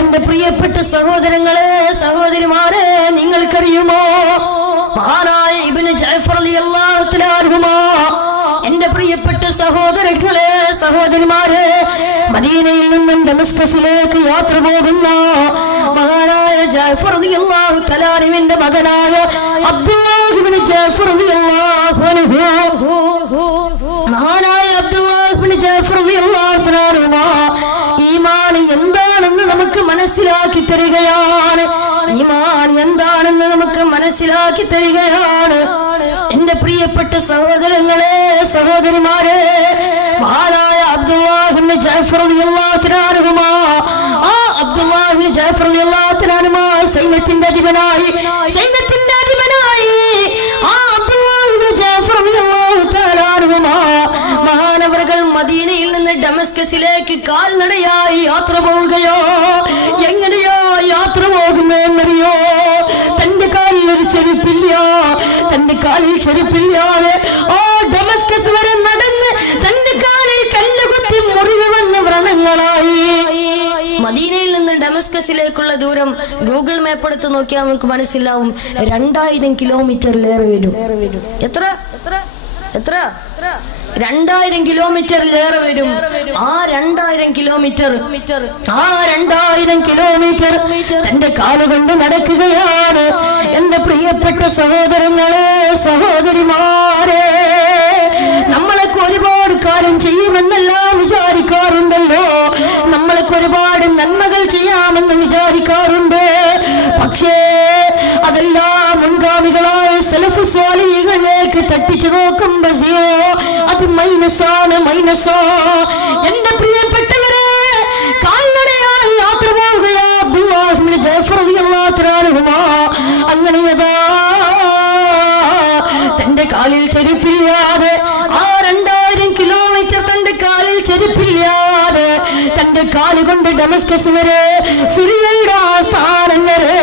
എന്റെ പ്രിയപ്പെട്ട സഹോദരങ്ങളെ സഹോദരിമാരെ നിങ്ങൾക്കറിയുമോ മഹാനായ ഇബ്നു ജഅഫർ റളിയല്ലാഹു തആല അൻഹുമാ എന്റെ പ്രിയപ്പെട്ട സഹോദരങ്ങളെ സഹോദരിമാരെ മദീനയിൽ നിന്നും ഡമസ്കസിലേക്ക് യാത്ര പോകുന്ന മഹാനായ ജഅഫർ റളിയല്ലാഹു തആല അൻഹുവിന്റെ മകനായ അബ്ദുല്ലാഹ് ഇബ്നു ജഅഫർ റളിയല്ലാഹു അൻഹു മഹാനായ അബ്ദുല്ലാഹ് ഇബ്നു ജഅഫർ റളിയല്ലാഹു തആല അൻഹു ഈമാൻ എന്താണെന്ന് നമുക്ക് മനസ്സിലാക്കി തരികയാണ്. ഈമാൻ എന്താണെന്ന് നമുക്ക് മനസ്സിലാക്കി തരികയാണ്. എന്റെ പ്രിയപ്പെട്ട സഹോദരങ്ങളെ സഹോദരിമാരെ മഹാനായ അബ്ദുല്ലാഹ് ഇബ്നു ജഅഫർ റളിയല്ലാഹു തആല അൻഹു ആ അബ്ദുല്ലാഹ് ഇബ്നു ജഅഫർ റളിയല്ലാഹു തആല അൻഹു സൈന്യത്തിന്റെ അധിപനായി ആ അബ്ദുല്ലാഹ് ഇബ്നു ജഅഫർ റളിയല്ലാഹു തആല അൻഹു മഹാനവറുകൾ മദീനയിൽ നിന്ന് ഡമസ്കസിലേക്ക് കാൽനടയായി യാത്ര പോവുകയോ എങ്ങനെയോ യാത്ര പോകുന്നറിയോ തന്റെ കാലിൽ ഒരു ചെരുപ്പില്ല തന്റെ കാലിൽ ചെരുപ്പില്ലാതെ ഓ ഡമസ്കസ് വരെ നടന്ന് തന്റെ കാലിൽ കല്ലുകുത്തി മുറിവ് വന്ന് വ്രണങ്ങളായി. മദീനയിൽ നിന്ന് ഡമസ്കസിലേക്കുള്ള ദൂരം ഗൂഗിൾ മാപ്പ് എടുത്ത് നോക്കിയാൽ നമുക്ക് മനസ്സിലാവും 2000 കിലോമീറ്ററിലേറെ വരും. എത്ര 2000 കിലോമീറ്ററിലേറെ വരും. ആ 2000 കിലോമീറ്റർ തന്റെ കാലുകൊണ്ട് നടക്കുകയാണ്. എന്റെ പ്രിയപ്പെട്ട സഹോദരങ്ങളെ സഹോദരിമാരെ നമ്മളൊക്കെ ഒരുപാട് കാര്യം ചെയ്യുമെന്നെല്ലാം വിചാരിക്കാറുണ്ടല്ലോ. നമ്മളൊക്കെ ഒരുപാട് നന്മകൾ ചെയ്യാമെന്ന് വിചാരിക്കാറുണ്ട്. പക്ഷേ അതെല്ലാം മുൻഗാമികളായ സലഫ് സ്വാലിഹികളിലേക്ക് തട്ടിച്ചു നോക്കുമ്പോ അത് മൈനസാണ്. എന്റെ പ്രിയപ്പെട്ടവരെ കാൽനടയായി യാത്ര പോവുകയാ അബ്ദുല്ലാഹ് ഇബ്നു ജഅഫർ റളിയല്ലാഹു തആല അൻഹു അങ്ങനെയതാ തന്റെ കാലിൽ ചെരുപ്പില്ലാതെ ആ 2000 കിലോമീറ്റർ തന്റെ കാലിൽ ചെരുപ്പില്ലാതെ തന്റെ കാലുകൊണ്ട് ഡമസ്കസ് വരെ സിറിയയുടെ ആസ്ഥാനം വരെ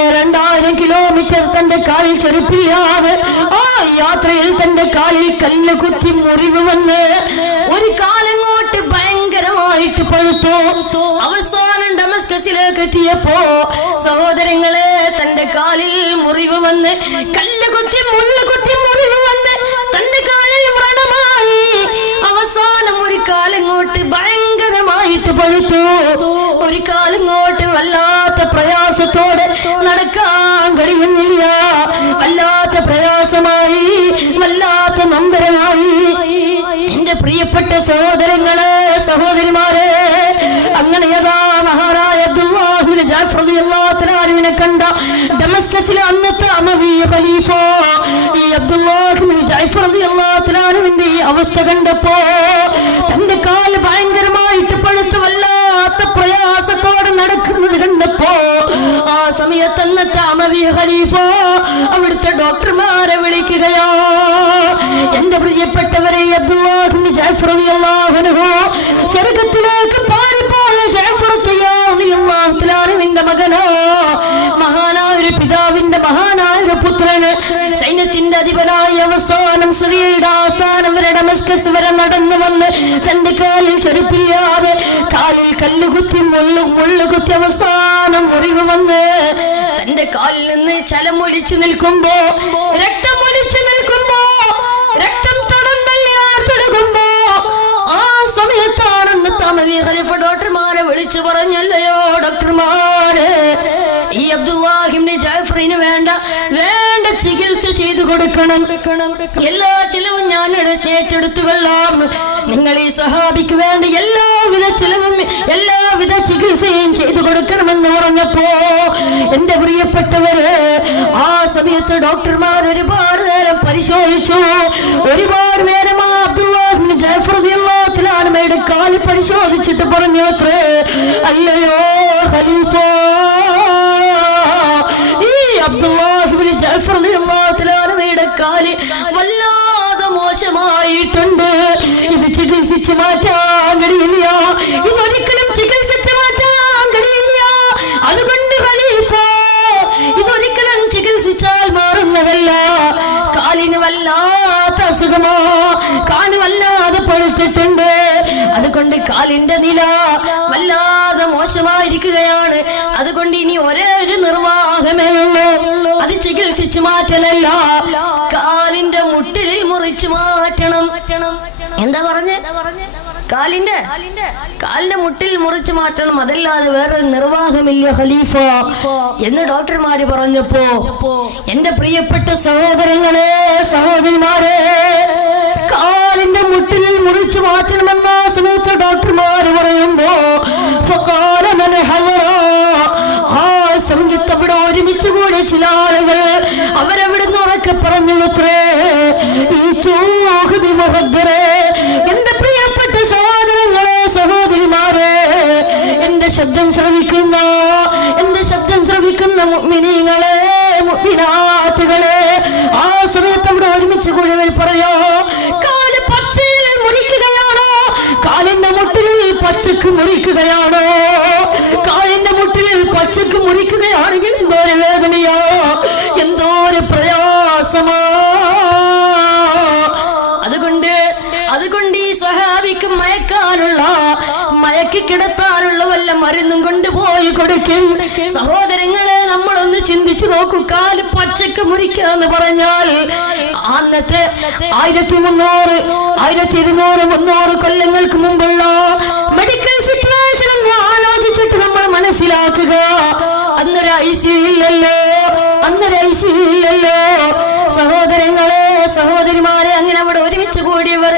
2000 കിലോമീറ്റർ തന്റെ കാലിൽ ചെരുപ്പില്ലാതെ ആ യാത്രയിൽ തന്റെ കാലിൽ കല്ല് കുത്തി മുറിവ് വന്ന് ഒരു കാലങ്ങോട്ട് ഭയങ്കരമായിട്ട് പഴുത്തു. അവസാനം ഡമസ്കസിലേക്ക് എത്തിയപ്പോ സഹോദരങ്ങളെ തന്റെ കാലിൽ മുറിവ് വന്ന് കല്ല് കുത്തി മുള്ളു കുത്തി മുറിവ് വന്ന് തന്റെ കാലിൽ വ്രണമായി. അവസാനം ഒരു കാലങ്ങോട്ട് ഭയങ്കരമായിട്ട് പഴുത്തു. ഒരു കാലങ്ങോട്ട് വല്ലാത്ത പ്രയാസത്തോടെ നടക്കാൻ കഴിയുന്നില്ല. വല്ലാത്ത പ്രയാസമായി, വല്ലാത്ത നമ്പരമായി. എന്റെ പ്രിയപ്പെട്ട സഹോദരങ്ങളെ സഹോദരിമാരെ അങ്ങനെയതാ മഹാനായ അബ്ദുല്ലാഹ് ഇബ്നു ജഅഫർ റളിയല്ലാഹു തആല അൻഹുവിനെ കണ്ട ഡമസ്കസിലെ അന്നത്തെ അമവി ഖലീഫ ഈ അബ്ദുല്ലാഹ് ഇബ്നു ജഅഫർ റളിയല്ലാഹു തആല അൻഹുവിന്റെ ഈ അവസ്ഥ കണ്ടപ്പോ തന്റെ കാല് ഭയങ്കരമായിട്ട് പഴുത്ത് വല്ലാത്ത പ്രയാസത്തോടെ നടക്കുന്നത് കണ്ടപ്പോ ആ സമയത്ത് അന്നത്തെ അമവി ഖലീഫ അവിടുത്തെ ഡോക്ടർമാരെ വിളിക്കുകയോ എന്റെ പ്രിയപ്പെട്ടവരെ അബ്ദുല്ലാഹ് ഇബ്നു ജഅഫർ റളിയല്ലാഹു അൻഹു സ്വർഗ്ഗത്തിലേക്ക് പാറിപ്പോയ ജഅഫർ റളിയല്ലാഹു തആല അൻഹുവിന്റെ മകനോ മഹാനായ ഒരു പിതാവിന്റെ മഹാനായ ഒരു പുത്രന് സൈന്യത്തിന്റെ അധിപനായ അവസാനം സിറിയയുടെ ആസ്ഥാനം വരെ ഡമസ്കസ് വരെ നടന്നു വന്ന് തന്റെ കാലിൽ ചെരുപ്പില്ലാതെ കാലിൽ കല്ലുകുത്തി മുള്ളുകുത്തി അവസാനം മുറിവ് വന്ന് തന്റെ കാലിൽ നിന്ന് ചലമൊലിച്ചു നിൽക്കുമ്പോ രക്തമൊലിച്ചു നിൽക്കുമ്പോ രക്തം തുടങ്ങുമ്പോ ആ സമയത്താണെന്ന് തമവി ഖലീഫ ഡോക്ടർമാരെ വിളിച്ചു പറഞ്ഞല്ലയോ ഡോക്ടർമാരെ ഈ അബ്ദുല്ലാഹ് ഇബ്നു ജഅഫറിന് വേണ്ട ചികിത്സ ചെയ്തു കൊടുക്കണം. എല്ലാ ചിലവും ഞാൻ ഏറ്റെടുത്തുകൊള്ളാം. നിങ്ങൾ ഈ സഹാബിക്ക് വേണ്ട എല്ലാവിധ ചിലവും എല്ലാവിധ ചികിത്സയും ചെയ്തു കൊടുക്കണമെന്ന് പറഞ്ഞപ്പോ എന്റെ പ്രിയപ്പെട്ടവര് ആ സമയത്ത് ഡോക്ടർമാർ ഒരുപാട് നേരം പരിശോധിച്ചു. ഒരുപാട് നേരം അബ്ദുല്ലാഹ് ഇബ്നു ജഅഫർ റളിയല്ലാഹു തആല അൻഹുയുടെ കാല് പരിശോധിച്ചിട്ട് പറഞ്ഞു അത്രേ അല്ലയോ ഖലീഫ അബ്ദുല്ലാഹ് ഇബ്നു ജഅഫർ റളിയല്ലാഹു തആല അൻഹുയുടെ കാല് വല്ലാതെ മോശമായിട്ടുണ്ട്. ഇത് ചികിത്സിച്ച് മാറ്റാൻ കഴിയില്ല. ഇതൊരിക്കലും ചികിത്സിച്ച് മാറ്റാൻ കഴിയില്ല. അതുകൊണ്ട് ഖലീഫ ഇതൊരിക്കലും ചികിത്സിച്ചാൽ മാറുന്നതല്ല. കാലിന് വല്ലാത്ത അസുഖമോ, കാല് വല്ലാതെ പഴുത്തിട്ടുണ്ട്. അതുകൊണ്ട് കാലിന്റെ നില വല്ലാതെ മോശം മോശമായിരിക്കുകയാണ്. അതുകൊണ്ട് ഇനി ഒരേ ഒരു നിർവാഹമേ ഉള്ളൂ, അത് ചികിത്സിച്ചു മാറ്റലല്ല, കാലിന്റെ മുട്ടിൽ മുറിച്ചു മാറ്റണം. എന്താ പറഞ്ഞേ? കാലിന്റെ മുട്ടിൽ മുറിച്ചു മാറ്റണം, അതല്ലാതെ വേറൊരു നിർവാഹമില്ല ഖലീഫ എന്ന് ഡോക്ടർമാര് പറഞ്ഞപ്പോ, എന്റെ പ്രിയപ്പെട്ട സഹോദരങ്ങളെ, സഹോദരിമാരെ, കാലിന്റെ മുട്ടിൽ മുറിച്ചു മാറ്റണമെന്ന സമയത്ത് ഡോക്ടർമാര് പറയുമ്പോ ആ സമയത്ത് അവിടെ ഒരുമിച്ച് കൂടി ചില ആളുകൾ അവരവിടുന്ന് ഉറക്കെ പറഞ്ഞു, എന്റെ പ്രിയപ്പെട്ട സഹോദരങ്ങളെ, സഹോദരിമാരെ, എന്റെ ശബ്ദം ശ്രവിക്കുന്ന മുഅ്മിനീങ്ങളെ, മുഅ്മിനാത്തുകളെ, ആ സമയത്ത് അവിടെ ഒരുമിച്ച് കൂടി പറയോ, കാല് പച്ചയിൽ മുറിക്കുകയാണോ, കാലിന്റെ മുട്ടിൽ പച്ചക്ക് മുറിക്കുകയാണോ, കാലിന്റെ മുട്ടിൽ പച്ചക്ക് മുറിക്കുകയാണെങ്കിൽ എന്തോ ഒരു വേദനയോ, എന്തോ ഒരു പ്രയാസമോ. അതുകൊണ്ട് ഈ സ്വഹാബിക്ക് മയക്കി കിടത്താനുള്ള വല്ല മരുന്നും കൊണ്ടുപോയി കൊടുക്കും. സഹോദരങ്ങളെ, നമ്മളൊന്ന് ചിന്തിച്ചു നോക്കൂ. കാല് പച്ചക്ക് മുറിക്കാന്ന് പറഞ്ഞാൽ അന്നത്തെ 1300, 1200, 300 കൊല്ലങ്ങൾക്ക് മുമ്പുള്ള മെഡിക്കൽ സിറ്റുവേഷൻ ഒന്ന് ആലോചിച്ചിട്ട് നമ്മൾ മനസ്സിലാക്കുക. അന്നൊരു ഐസിയു ഇല്ലല്ലോ, സഹോദരങ്ങളെ, സഹോദരിമാരെ. അങ്ങനെ അവിടെ ഒരുമിച്ച് കൂടിയവർ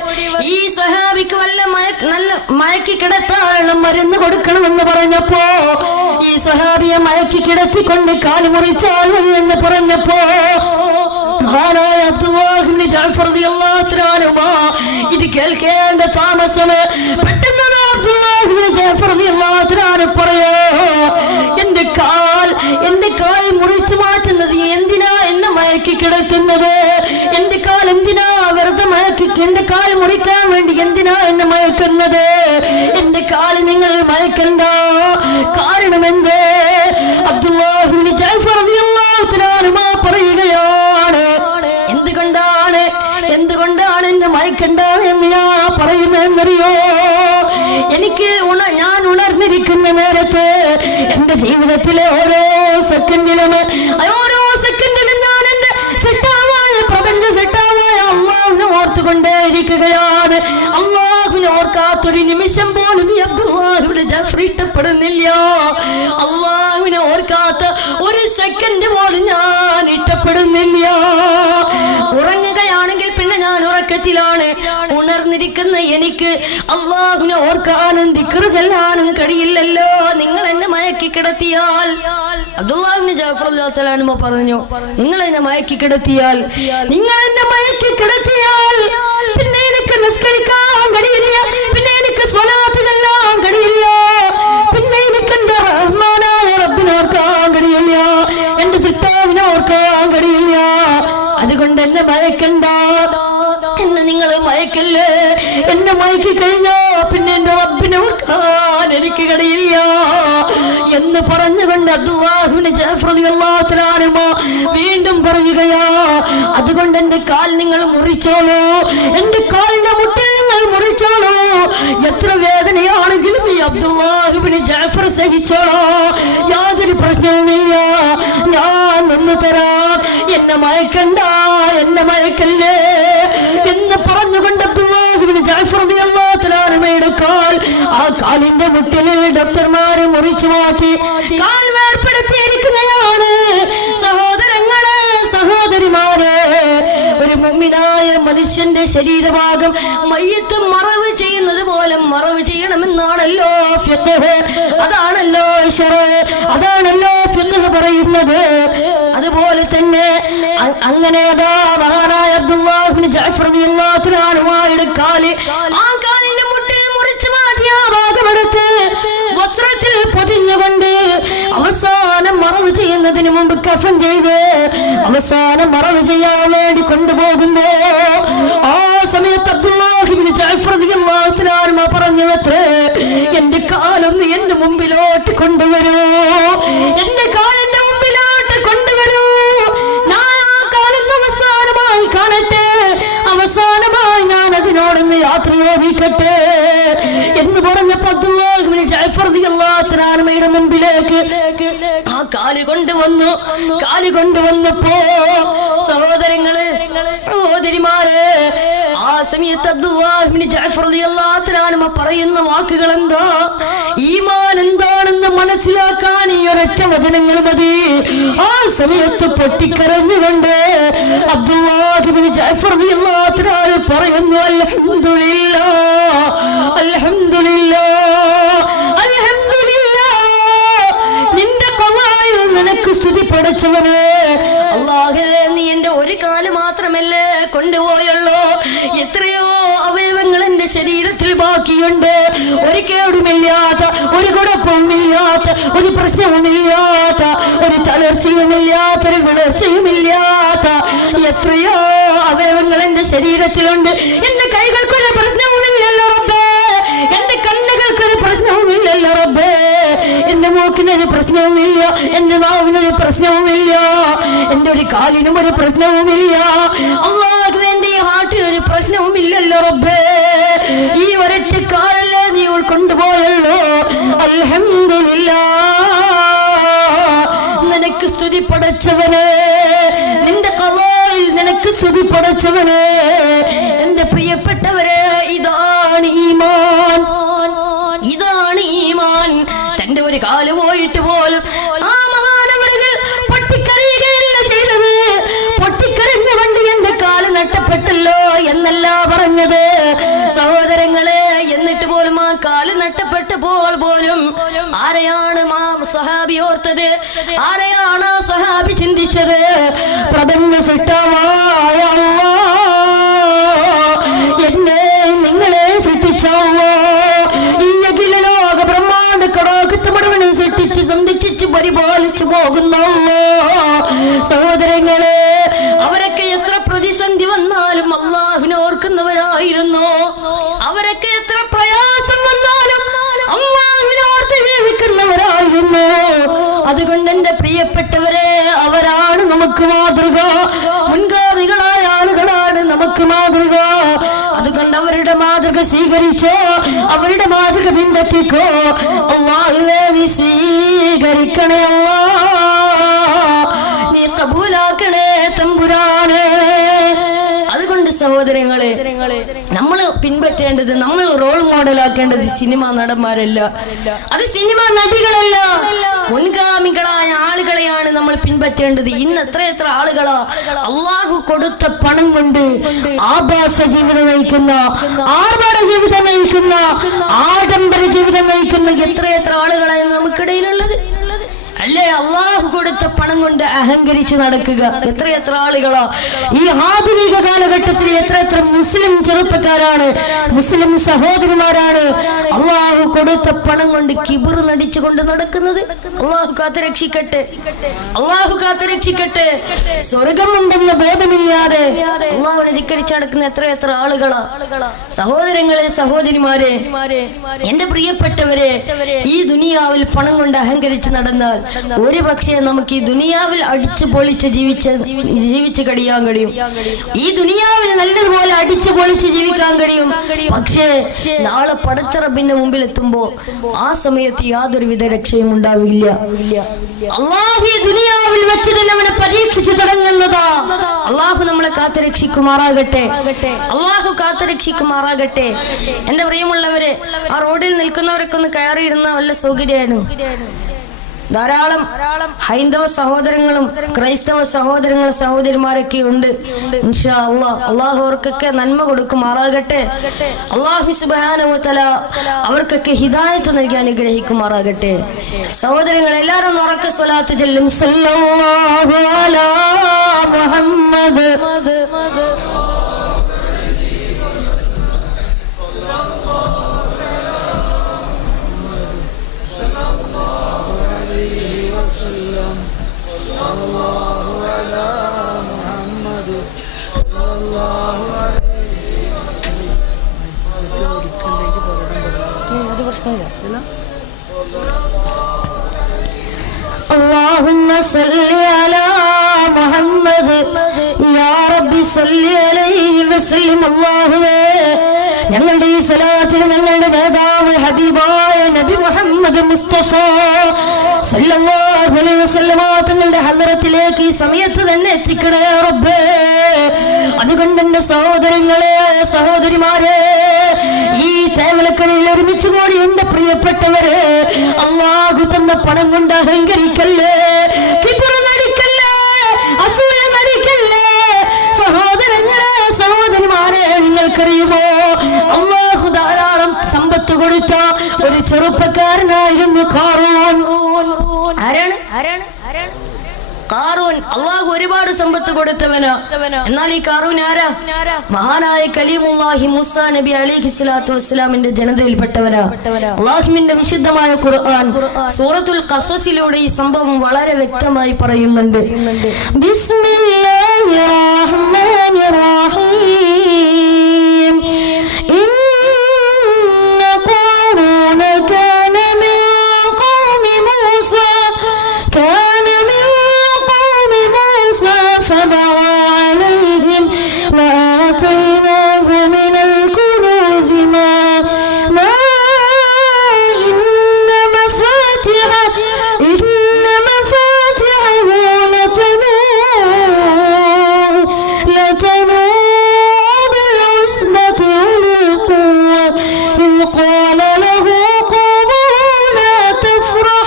ഈ സ്വഹാബിക്ക് വല്ല നല്ല മയക്കി കിടത്താനുള്ള മരുന്ന് കൊടുക്കണമെന്ന് പറഞ്ഞപ്പോ, ഈ സ്വഹാബിയെ മയക്കി കിടത്തിക്കൊണ്ട് കാല് മുറിച്ചാൽ മതി എന്ന് പറഞ്ഞപ്പോ, മഹാനായ അബ്ദുല്ലാഹ് ഇബ്നു ജഅഫർ റളിയല്ലാഹു അൻഹു ഇത് കേൾക്കേണ്ട താമസം പെട്ടെന്ന് അബ്ദുല്ലാഹ് ഇബ്നു ജഅഫർ റളിയല്ലാഹു അൻഹു പറയോ, എന്റെ കാൽ മുറിച്ചു മാറ്റുന്നത് എന്തിനാ എന്നെ മയക്കി കിടത്തുന്നത്? എന്റെ കാൽ എന്തിനാ വെറുതെ എന്റെ കാൽ മുറിക്കാൻ വേണ്ടി എന്തിനാ എന്നെ മയക്കുന്നത്? എന്റെ കാല് നിങ്ങൾ മയക്കണ്ട. കാരണമെന്ത്? അബ്ദുല്ലാഹ് ഇബ്നു ജഅഫർ റളിയല്ലാഹു അൻഹു പറയുകയാണ്, എന്തുകൊണ്ടാണ് എന്നെ മയക്കണ്ട എന്ന് ഞാൻ പറയുന്നതെന്നറിയോ? ഞാൻ ഉണർന്നിരിക്കുന്ന നേരത്ത് എന്റെ ജീവിതത്തിലെ ഓരോ സെക്കൻഡിലും ഞാൻ എന്റെ പ്രപഞ്ച സെറ്റാവായ അള്ളാഹുവിനെ ഓർത്തുകൊണ്ടേയിരിക്കുകയാണ്. അള്ളാഹുവിനെ ഓർക്കാത്തൊരു നിമിഷം പോലും ഈ അബ്ദുല്ലാഹ് ഇബ്നു ജഅഫർ ഇഷ്ടപ്പെടുന്നില്ല. അള്ളാഹുവിനെ ഓർക്കാത്ത ഒരു സെക്കൻഡ് പോലും ഞാൻ ഇഷ്ടപ്പെടുന്നില്ല. ഉറങ്ങുകയാണെങ്കിൽ പിന്നെ ഞാൻ ഉറക്കത്തിലാണ്. ഉണർന്നിരിക്കുന്ന എനിക്ക് അള്ളാഹുവിനെ ഓർക്കാനും ദിക്ർ ചൊല്ലാനും കഴിയില്ലല്ലോ. നിങ്ങൾ എന്നെ മയക്കി കിടത്തിയാൽ, അബ്ദുല്ലാഹ് ഇബ്നു ജഅഫർ റളിയല്ലാഹു അൻഹു പറഞ്ഞു, നിങ്ങൾ എന്നെ മയക്കി കിടത്തിയാൽ പിന്നെ എനിക്ക് നിസ്കരിക്കാൻ കഴിയില്ല, പിന്നെ എനിക്ക് സ്വലാത്ത് ചൊല്ലാൻ കഴിയില്ല, പിന്നെ എനിക്ക് എന്റെ റഹ്മാനായ റബ്ബിനെ ഓർക്കാൻ കഴിയില്ല, എന്റെ സിട്ടാവിനെ ഓർക്കാൻ കഴിയില്ല. അതുകൊണ്ട് എന്നെ മയക്കണ്ട, എന്നെ നിങ്ങൾ മയക്കല്ലേ. എന്നെ മയക്കി കഴിഞ്ഞോ പിന്നെ എന്റെ റബ്ബിനെ ഓർക്കാൻ എനിക്ക് കഴിയില്ല എന്ന് പറഞ്ഞുകൊണ്ട് അബ്ദുല്ലാഹ് ഇബ്നു ജഅഫർ റളിയല്ലാഹു അൻഹു വീണ്ടും പറയുകയാ, അതുകൊണ്ട് എന്റെ കാൽ നിങ്ങൾ മുറിച്ചോളൂ, എന്റെ കാലിന്റെ മുട്ടിൽ നിങ്ങൾ മുറിച്ചോളൂ. എത്ര വേദനയാണെങ്കിലും ഈ അബ്ദുല്ലാഹ് ഇബ്നു ജഅഫർ സഹിച്ചോളൂ, യാതൊരു പ്രശ്നവുമില്ല, ഞാൻ ഒന്ന് തരാം, എന്നെ മയക്കണ്ട, എന്നെ മയക്കല്ലേ എന്ന് പറഞ്ഞുകൊണ്ട് അബ്ദുല്ലാഹ് ഇബ്നു ജഅഫർ റളിയല്ലാഹു അൻഹുയുടെ കാൽ, ആ കാലിന്റെ മുട്ടിൽ ഡോക്ടർമാരെ മുറിച്ചു മാറ്റി കാൽ വേർപ്പെടുത്തിയിരിക്കുകയാണ്. സഹോദരങ്ങളെ, സഹോദരിമാരെ, ഒരു മുഅ്മിനായ മനുഷ്യന്റെ ശരീരഭാഗം മയ്യത്ത് മറവ് ചെയ്യുന്നത് പോലെ മറവ് ചെയ്യണമെന്നാണല്ലോ ഫിഖ്, അതാണല്ലോ ശറഅ്, അതാണല്ലോ ഫിഖ് പറയുന്നത്. അതുപോലെ തന്നെ അങ്ങനെ മഹാനായ അബ്ദുല്ലാഹ് ഇബ്നു ജഅഫർ റളിയല്ലാഹു അൻഹുയുടെ കാല്, ആ കാലിന്റെ മുട്ടിൽ മുറിച്ചു മാറ്റിയ ഭാഗമെടുത്ത് വസ്ത്രത്തിൽ പൊതിഞ്ഞുകൊണ്ട് അവസാനം മറവ് ചെയ്യുന്നതിന് മുമ്പ് കഫൻ ചെയ്ത് അവസാനം മറവ് ചെയ്യാൻ വേണ്ടി കൊണ്ടുപോകുമ്പോ ആ സമയത്ത് അബ്ദുല്ലാഹ് ഇബ്നു ജഅഫർ റളിയല്ലാഹു അൻഹു പറഞ്ഞു, എന്റെ കാലൊന്ന് എന്റെ മുമ്പിലോട്ട് കൊണ്ടുവരൂ, എന്റെ കാലിന്റെ മുമ്പിലോട്ട് കൊണ്ടുവരൂ, ഞാൻ ആ കാലൊന്ന് അവസാനമായി കാണട്ടെ, അവസാനമായി ഞാൻ അതിനോടൊന്ന് യാത്ര ചോദിക്കട്ടെ എന്ന് പറഞ്ഞപ്പോ അബ്ദുല്ലാഹ് ഇബ്നു ജഅഫർ റളിയല്ലാഹു റളിയല്ലാഹുവിന്റെ മുമ്പിലേക്ക് ആ കാല് കൊണ്ടുവന്നപ്പോ സഹോദരങ്ങളെ സഹോദരിമാരെ ആ സമയത്ത് അബ്ദുല്ലാഹിബ്നു ജഅഫർ റളിയല്ലാഹു പറയുന്ന വാക്കുകൾ എന്താ? ഈമാൻ എന്താണെന്ന് മനസ്സിലാക്കാൻ ഈ ഒരൊറ്റ വചനങ്ങൾ മതി. ആ സമയത്ത് പൊട്ടിക്കരഞ്ഞുകൊണ്ട് അബ്ദുല്ലാഹിബ്നു ജഅഫർ റളിയല്ലാഹു പറയുന്നു, അൽഹംദുലില്ലാഹ് അൽഹംദുലില്ലാഹ് അൽഹംദുലില്ലാഹ്, നിന്റെ ഖളായിൽ നിനക്ക് സ്തുതി പടച്ചവനെ. അല്ലാഹുവേ, നീ എന്റെ ഒരു കാല് മാത്രമല്ലേ കൊണ്ടുപോയുള്ളൂ, എത്രയോ അവയവങ്ങൾ എന്റെ ശരീരത്തിൽ ബാക്കിയുണ്ട്. ഒരു കേടുമില്ലാത്ത, ഒരു കുഴപ്പവുമില്ലാത്ത, ഒരു പ്രശ്നവുമില്ലാത്ത, ഒരു തളർച്ചയുമില്ലാത്ത, ഒരു വിളർച്ചയുമില്ലാത്ത എത്രയോ അവയവങ്ങൾ എന്റെ ശരീരത്തിലുണ്ട്. എന്റെ കൈകൾക്കൊരു പ്രശ്നവുമില്ലല്ലോ റബ്ബേ, എന്റെ കണ്ണുകൾക്കൊരു പ്രശ്നവുമില്ലല്ലോ റബ്ബേ, എന്റെ മൂക്കിനൊരു പ്രശ്നവുമില്ല, എന്റെ നാവിനൊരു പ്രശ്നവുമില്ല, എന്റെ ഒരു കാലിനും ഒരു പ്രശ്നവുമില്ല. അല്ലാഹുവേ, എന്റെ ഈ ഹാർട്ടിനൊരു പ്രശ്നവുമില്ലല്ലോ റബ്ബേ. ഈ ഒരൊറ്റ കാലല്ലേ നീ കൊണ്ടുപോയല്ലോ. അൽഹംദുലില്ലാഹ്, നിനക്ക് സ്തുതി പടച്ചവനെ, നിന്റെ ഖളായിൽ നിനക്ക് സ്തുതി പടച്ചവനെ. എന്റെ പ്രിയപ്പെട്ടവരെ, ഇതാണ് ഈമാൻ, ഇതാണ് ഈമാൻ. തന്റെ ഒരു കാല് പോയിട്ട് പോലും ആ മഹാനവറുകൾ പൊട്ടിക്കരയുകയല്ല ചെയ്തത്. പൊട്ടിക്കരഞ്ഞുകൊണ്ട് എന്റെ കാല് നഷ്ടപ്പെട്ടല്ലോ എന്നല്ല പറഞ്ഞത് സഹോദരങ്ങളെ. എന്നിട്ട് പോലും ആ കാല് നഷ്ടപ്പെട്ടപ്പോൾ പോലും ആരെയാണ് സ്വഹാബി ഓർത്തത്? ആരെയാണ് ആ സ്വഹാബി ചിന്തിച്ചത്? പ്രപഞ്ച സൃഷ്ടാവായ അല്ലാഹ്, എന്നെ നിങ്ങളെ സൃഷ്ടിച്ച അല്ലാഹ്, ഈ അഖില ലോക ബ്രഹ്മാണ്ഡ കടാകത്ത് മുഴുവനും സൃഷ്ടിച്ച് സംരക്ഷിച്ച് പരിപാലിച്ചു പോകുന്ന അല്ലാഹ്. സഹോദരങ്ങളെ, അവരൊക്കെ എത്ര പ്രതിസന്ധി വന്നാലും അല്ലാഹുവിനെ ഓർക്കുന്നവരായിരുന്നു. അവരൊക്കെ എത്ര പ്രയാസം വന്നാലും അല്ലാഹുവിനെ ഓർത്ത് ജീവിക്കുന്നവരായിരുന്നു. അതുകൊണ്ട് എന്റെ പ്രിയപ്പെട്ടവരെ, അവരാണ് നമുക്ക് മാതൃക. മുൻഗാമികളായ ആളുകളാണ് നമുക്ക് മാതൃക. അതുകൊണ്ട് അവരുടെ മാതൃക സ്വീകരിച്ചോ, അവരുടെ മാതൃക പിൻപറ്റിക്കോ. അല്ലാഹുവേ, നീ സ്വീകരിക്കണേ അല്ലാഹ്, നീ കബൂലാക്കണേ തമ്പുരാനെ. അതുകൊണ്ട് സഹോദരങ്ങളെ, നമ്മൾ പിൻപറ്റേണ്ടത്, നമ്മൾ റോൾ മോഡലാക്കേണ്ടത് സിനിമാ നടന്മാരല്ല, അത് സിനിമാ നടികളല്ല, മുൻഗാമികളായ ആളുകളെയാണ് നമ്മൾ പിൻപറ്റേണ്ടത്. ഇന്ന് എത്ര ആളുകളാ അള്ളാഹു കൊടുത്ത പണം കൊണ്ട് ആഭാസ ജീവിതം നയിക്കുന്ന, ആർഭാട ജീവിതം നയിക്കുന്ന, ആഡംബര ജീവിതം നയിക്കുന്ന എത്ര ആളുകളാണ് നമുക്കിടയിലുള്ളത്. അല്ലേ, അള്ളാഹു കൊടുത്ത പണം കൊണ്ട് അഹങ്കരിച്ച് നടക്കുക എത്ര ആളുകളാ. ഈ ആധുനിക കാലഘട്ടത്തിൽ എത്ര മുസ്ലിം ചെറുപ്പക്കാരാണ്, മുസ്ലിം സഹോദരിമാരാണ് അള്ളാഹു കൊടുത്ത പണം കൊണ്ട് കിബിർ നടിച്ചുകൊണ്ട് നടക്കുന്നത്. അള്ളാഹു കാത്തുരക്ഷിക്കട്ടെ, അള്ളാഹു കാത്തുരക്ഷിക്കട്ടെ. സ്വർഗമുണ്ടെന്ന ബോധമില്ലാതെ അള്ളാഹുവിനെ ധിക്കരിച്ച് നടക്കുന്ന എത്ര ആളുകളാ. സഹോദരങ്ങളെ, സഹോദരിമാരെ, എന്റെ പ്രിയപ്പെട്ടവരെ, ഈ ദുനിയാവിൽ പണം കൊണ്ട് അഹങ്കരിച്ച് നടന്നാൽ ഒരു പക്ഷേ നമുക്ക് ഈ ദുനിയാവിൽ അടിച്ചു പൊളിച്ച് ജീവിച്ച് കഴിയാൻ കഴിയും. ഈ ദുനിയാവിൽ നല്ലതുപോലെ അടിച്ചു പൊളിച്ച് ജീവിക്കാൻ കഴിയും. പക്ഷേ നാളെ പടച്ച റബ്ബിന്റെ മുമ്പിൽ എത്തുമ്പോ ആ സമയത്ത് യാതൊരുവിധ രക്ഷയും ഉണ്ടാവില്ല. അള്ളാഹു ഈ ദുനിയാവിൽ വെച്ച് തന്നെ അവനെ പരീക്ഷിച്ചു തുടങ്ങുന്നതാ. അള്ളാഹു നമ്മളെ കാത്തുരക്ഷിക്കുമാറാകട്ടെ, അള്ളാഹു കാത്തുരക്ഷിക്കുമാറാകട്ടെ. എന്റെ പ്രിയമുള്ളവരെ, ആ റോഡിൽ നിൽക്കുന്നവരൊക്കെ ഒന്ന് കയറിയിരുന്ന വല്ല സൗകര്യമാണ്. ധാരാളം ഹൈന്ദവ സഹോദരങ്ങളും ക്രൈസ്തവ സഹോദരന്മാരൊക്കെ ഉണ്ട്. ഇൻഷാ അല്ലാഹ്, അള്ളാഹു അവർക്കൊക്കെ നന്മ കൊടുക്കുമാറാകട്ടെ. അള്ളാഹു സുബ്ഹാനഹു വ തആല അവർക്കൊക്കെ ഹിദായത്ത് നൽകി അനുഗ്രഹിക്കുമാറാകട്ടെ. സഹോദരങ്ങൾ, എല്ലാവരും ഉറക്കെ സ്വലാത്ത് ചൊല്ലും. സല്ലല്ലാഹു അലാ മുഹമ്മദ്. اللهم صل على محمد يا ربي صل عليه وسلم. അല്ലാഹുവേ, ഞങ്ങളുടെ ഈ സ്വലാത്തിന് ഞങ്ങളുടെ നേതാവ് ഹബീബായ നബി മുഹമ്മദ് മുസ്തഫ സല്ലല്ലാഹു അലൈഹി വസല്ലമ തങ്ങളുടെ ഹദ്റത്തിലേക്ക് ഈ സമയത്ത് തന്നെ എത്തിക്കണേ റബ്ബേ. അതുകൊണ്ട് എന്റെ സഹോദരങ്ങളെ, സഹോദരിമാരെ, ഈ തേവലക്കരയിൽ ഒരുമിച്ച് കൂടി എന്റെ പ്രിയപ്പെട്ടവരെ, അല്ലാഹു തന്ന പണം കൊണ്ട് അഹങ്കരിക്കല്ലേ, കിബിറ് നടിക്കല്ലേ, അസൂയ നടിക്കല്ലേ. സഹോദരങ്ങളെ, സഹോദരിമാരെ, നിങ്ങൾക്കറിയുമോ അല്ലാഹു ധാരാളം സമ്പത്ത് കൊടുത്ത ഒരു ചെറുപ്പക്കാരനായിരുന്നു ഖാറൂൻ. ആരാണ് ഖാറൂൻ? അല്ലാഹു ഒരുപാട് സമ്പത്ത് കൊടുത്തവനാ. എന്നാൽ ഈ ഖാറൂൻ ആരാ? മഹാനായ കലീമുല്ലാഹി മൂസാ നബി അലൈഹി സ്വലാത്തു വസ്സലാമിന്റെ ജനതയിൽപ്പെട്ടവനാ. അല്ലാഹുവിന്റെ വിശുദ്ധമായ ഖുർആൻ സൂറത്തുൽ ഖസസിലൂടെ ഈ സംഭവം വളരെ വ്യക്തമായി പറയുന്നുണ്ട്. ബിസ്മില്ലാഹിർ റഹ്മാനിർ റഹീം. ഇന്ന ഖാറൂന കാന മിൻ ഖൗമി മൂസാ فبغى عليهم وآتيناه من الكنوز ما إن مفاتحه لتنوء بالعصبة أولي القوة إذ قال له قومه لا تفرح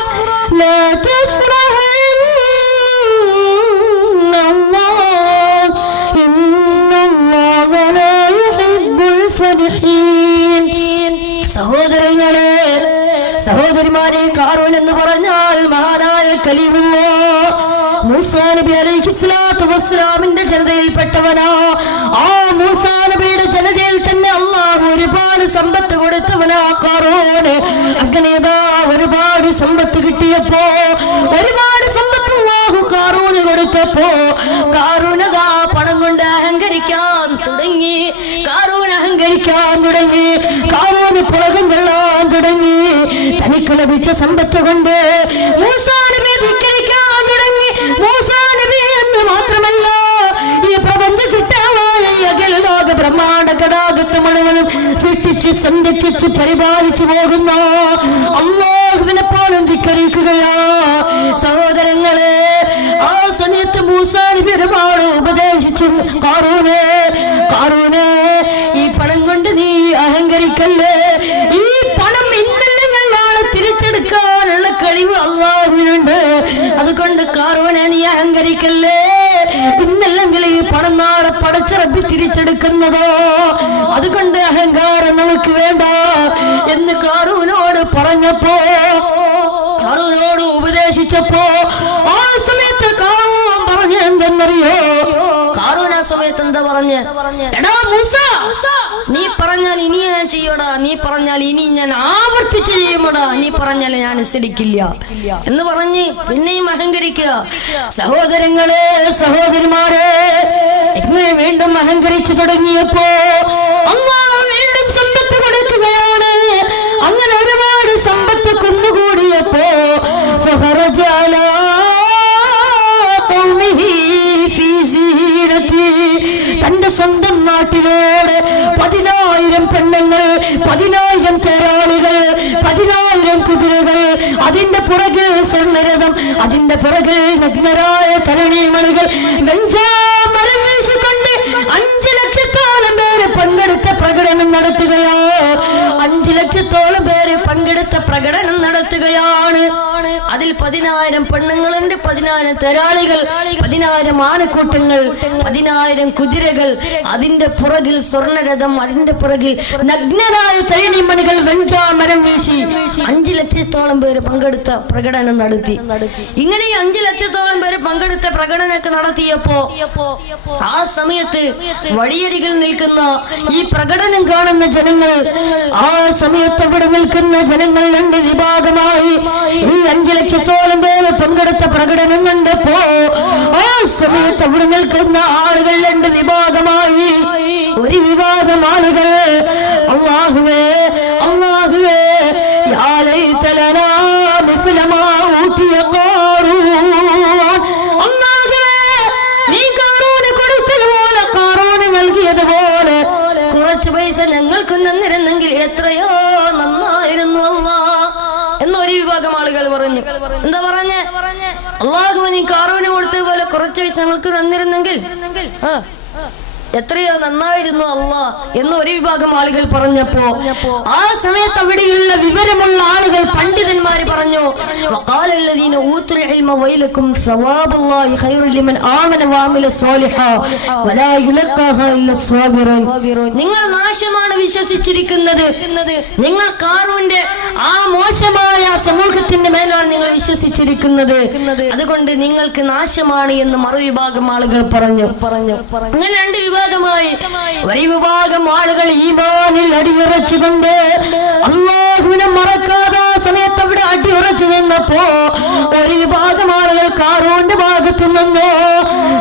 സഹോദരങ്ങളെ, സഹോദരിമാരെ, ഖാറൂൻ എന്ന് പറഞ്ഞാൽ മഹാനായ കലീമുല്ലാഹ് മൂസാ നബി അലൈഹി സ്വലാത്തു വസ്സലാമിന്റെ ജനതയിൽപ്പെട്ടവനാ. ആ മൂസാ നബിയുടെ ജനതയിൽ തന്നെ അല്ലാഹു ഒരുപാട് സമ്പത്ത് കൊടുത്തവനാ ഖാറൂൻ. അങ്ങനെ ഒരുപാട് സമ്പത്ത് കിട്ടിയപ്പോ, ഒരുപാട് സമ്പത്ത് അല്ലാഹു ഖാറൂന് കൊടുത്തപ്പോ, ഖാറൂൻ പണം കൊണ്ട് അഹങ്കരിക്കാൻ തുടങ്ങി. ഖാറൂന് പുളകം കൊള്ളാൻ തുടങ്ങി. തനിക്ക് ലഭിച്ച സമ്പത്ത് കൊണ്ട് മൂസാ നബിയെ ധിക്കരിക്കാൻ തുടങ്ങി. മൂസാ നബി എന്ന് മാത്രമല്ല, ഈ പ്രപഞ്ച സിട്ടാവായ അഖിലോക ബ്രഹ്മാണ്ഡ കടാകത്ത് മുഴുവനും സൃഷ്ടിച്ച് സംരക്ഷിച്ച് പരിപാലിച്ചു പോകുന്ന അല്ലാഹുവിനെ പോലും ധിക്കരിക്കുകയാ. സഹോദരങ്ങളെ, ആ സമയത്ത് മൂസാ നബി ഒരുപാട് ഉപദേശിച്ചു. ഖാറൂനെ, ഈ പണം കൊണ്ട് നീ അഹങ്കരിക്കല്ലേ. ഈ പണം ഇന്നല്ലെങ്കിൽ നാളെ തിരിച്ചെടുക്കാനുള്ള കഴിവ് അല്ലാഹുവിനുണ്ട്. അതുകൊണ്ട് ഖാറൂനെ, നീ അഹങ്കരിക്കല്ലേ. ഇന്നല്ലെങ്കിൽ ഈ പണം നാളെ പടച്ച റബ്ബ് തിരിച്ചെടുക്കുന്നതോ. അതുകൊണ്ട് അഹങ്കാരം നമുക്ക് വേണ്ട എന്ന് ഖാറൂനോട് പറഞ്ഞപ്പോ, ഖാറൂനോട് ഉപദേശിച്ചപ്പോ, ആ സമയത്ത് ഖാറൂൻ പറഞ്ഞു എന്തെന്നറിയോ? ഖാറൂൻ ആ സമയത്ത് എന്താ പറഞ്ഞ്? എടാ മൂസാ, നീ പറഞ്ഞാൽ ഇനി ഞാൻ ചെയ്യോടാ, നീ പറഞ്ഞാൽ ഇനി ഞാൻ ആവർത്തിച്ച് ചെയ്യുമോടാ, നീ പറഞ്ഞാൽ ഞാൻ അനുസരിക്കില്ല എന്ന് പറഞ്ഞ് പിന്നെയും അഹങ്കരിക്കുക. സഹോദരങ്ങളെ, സഹോദരിമാരെ, ഇങ്ങനെ വീണ്ടും അഹങ്കരിച്ചു തുടങ്ങിയപ്പോ അല്ലാഹു വീണ്ടും സമ്പത്ത് കൊടുക്കുകയാണ്. അങ്ങനെ ഒരുപാട് സമ്പത്ത് കുന്നുകൂടിയപ്പോ ഫഖറജ അലാ ഖൗമിഹി ഫീ സീനതി, തന്റെ സ്വന്തം നാട്ടിലൂടെ 10,000 പെണ്ണുങ്ങൾ, 10,000 തേരാളികൾ, 10,000 കുതിരകൾ, അതിന്റെ പുറകിൽ സ്വർണ്ണരഥം, അതിന്റെ പുറകിൽ നഗ്നരായ തരുണീമണികൾ, വെഞ്ചാമരം വീശിക്കൊണ്ട് 5 ലക്ഷത്തോളം പേര് പങ്കെടുത്ത പ്രകടനം നടത്തുകയോ, 5 ലക്ഷത്തോളം പേര് പങ്കെടുത്ത പ്രകടനം നടത്തുകയാണ്. അതിൽ 10,000 പെണ്ണുങ്ങളുണ്ട്, 10,000 തേരാളികൾ, 10,000 ആനക്കൂട്ടങ്ങൾ, 10,000 കുതിരകൾ, അതിന്റെ പുറകിൽ സ്വർണ്ണരഥം, അതിന്റെ പുറകിൽ നഗ്നരായ തരുണിമണികൾ, വെഞ്ചാമരം വീശി 5 ലക്ഷത്തോളം പേര് പങ്കെടുത്ത പ്രകടനം നടത്തി. ഇങ്ങനെ 5 ലക്ഷത്തോളം പേര് പങ്കെടുത്ത പ്രകടനമൊക്കെ നടത്തിയപ്പോ ആ സമയത്ത് വഴിയരികിൽ നിൽക്കുന്ന ഈ പ്രകടനം കാണുന്ന ജനങ്ങൾ, ആ സമയത്ത് അവിടെ നിൽക്കുന്ന ജനങ്ങൾ 2 വിഭാഗമായി. ഈ 5 ലക്ഷത്തോളം പേര് പങ്കെടുത്ത പ്രകടനം കണ്ടപ്പോ ആ സമയത്ത് അവിടെ നിൽക്കുന്ന ആളുകൾ 2 വിഭാഗമായി. ഒരു വിഭാഗം ആളുകൾ അല്ലാഹുവേ, അല്ലാഹുവേ, യാ ലൈത ലനാ മിസ്ല മാ ഊതിയ ഖാറൂൻ, അല്ലാഹുവേ, നീ ഖാറൂന് കൊടുത്തതുപോലെ, ഖാറൂന് നൽകിയതുപോലെ കുറച്ച് പൈസ ഞങ്ങൾക്കൊന്ന് അള്ളാഹു നീ കാറൂന് കൊടുത്തതുപോലെ കുറച്ച് പൈസ ഞങ്ങൾക്ക് തന്നിരുന്നെങ്കിൽ എത്രയോ നന്നായിരുന്നു അല്ലാ എന്ന് ഒരു വിഭാഗം ആളുകൾ പറഞ്ഞപ്പോ ആ സമയത്ത് അവിടെയുള്ള വിവരമുള്ള ആളുകൾ പണ്ഡിതന്മാര് പറഞ്ഞു നിങ്ങൾ നാശമാണ് വിശ്വസിച്ചിരിക്കുന്നത്, നിങ്ങൾ കാറൂന്റെ ആ മോശമായ സമൂഹത്തിന്റെ മേലാണ് നിങ്ങൾ വിശ്വസിച്ചിരിക്കുന്നത്, അതുകൊണ്ട് നിങ്ങൾക്ക് നാശമാണ് എന്ന് മറുവിഭാഗം ആളുകൾ പറഞ്ഞു. അങ്ങനെ രണ്ട് വിഭാഗമായി ഒരു വിഭാഗം ആളുകൾ ഈമാനിൽ അടിയുറച്ചുകൊണ്ട് അല്ലാഹുവിനെ മറക്കാതെ സമയത്ത് അവിടെ അടിയുറച്ചു നിന്നപ്പോ ഒരു വിഭാഗം ആളുകൾ കാറൂന്റെ ഭാഗത്തു നിന്നോ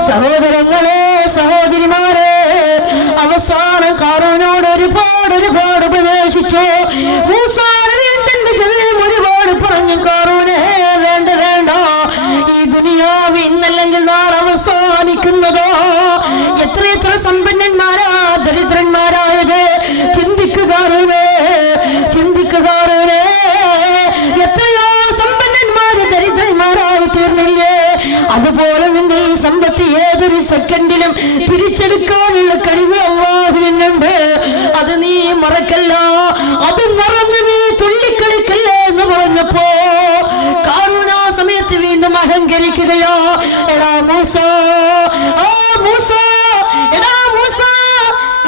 സഹോദരങ്ങളെ സഹോദരിമാരെ അവസാനം കാറൂനോട് ഒരുപാട് ഉപദേശിച്ചു. മൂസാ നബിയുടെ ജനതയും ഒരുപാട് പറഞ്ഞു, കാറൂനെ വേണ്ട ഈ ദുനിയാവ് ഇന്നല്ലെങ്കിൽ നാളെ അവസാനിക്കുന്നതോ, എത്ര സമ്പന്നന്മാരാ ദരിദ്രന്മാരായത് ചിന്തിക്കുകാരേ, എത്രയോ സമ്പന്നന്മാര് ദരിദ്രന്മാരായി തീർന്നില്ലേ, അതുപോലെ നിന്റെ ഈ സമ്പത്ത് ഏതൊരു സെക്കൻഡിലും തിരിച്ചെടുക്കാനുള്ള കഴിവ് അല്ലാഹുവിനുണ്ട്, അത് നീ മറക്കല്ല, അത് മറന്ന് നീ തുള്ളിക്കളിക്കല്ല എന്ന് പറഞ്ഞപ്പോ കാറൂൻ ആ സമയത്ത് വീണ്ടും അഹങ്കരിക്കുകയോ, എടാ മൂസാ